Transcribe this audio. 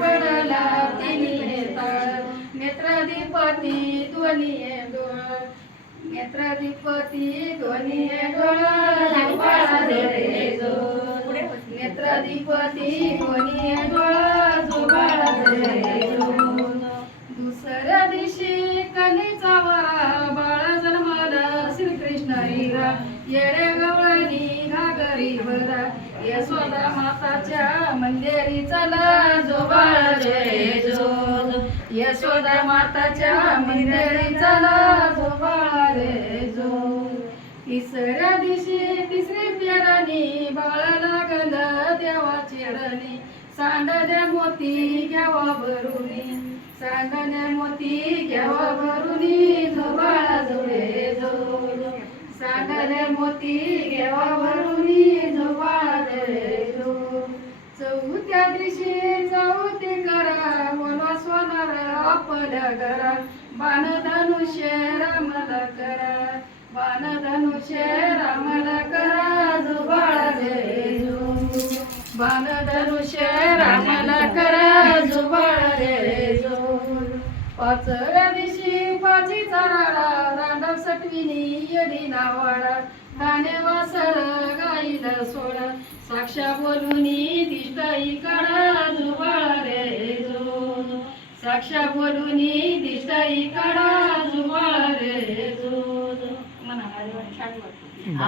पडला तिन्ही तळ नेत्रदीपती ध्वनी डोळ नेत्रदीपती ध्वनी डोळ झोपाळा रे जोर नेत्रदीपती ध्वनी डोळ झोपाळा रे जोर दुसऱ्या दिवशी कलेचा वारा बाळ जन्माला श्रीकृष्ण हिरा येडे गवळणी घागरी भरा यशोदा माताच्या मंदिरी चला जो बाळ रे जो यशोदा माताच्या मंदिरी चला जो बाळ रे जो तिसऱ्या दिवशी तिसरी पेरानी बाळ लागल देवाची रणी सांडल्या मोती घ्यावा भरुनी सांडल्या मोती घ्यावा भरुनी जो बाळा जोडे जो सांडल्या मोती घ्यावा भरुनी जो बाळा जोडे जो चौथ्या दिवशी चौथी करा बोलवा सोनार आपल्या घरा बाण धनुष्य रामाला करा बाण धनुष्य रामाला करा जो बाळा रे जो बाण धनुष्य रामाला करा जो बाळा रे जो पाचव्या दिवशी पाचीचा राडा रांडव सटविनी येडी नावाडा गाणे वासळ गाईला सोडा साक्षा बोलुनी दिष्टाई काढा जो बाळा रे जो साक्षा बोलुनी दिष्टाई काढा जो बाळा रे जो म्हणा छान वाटतं.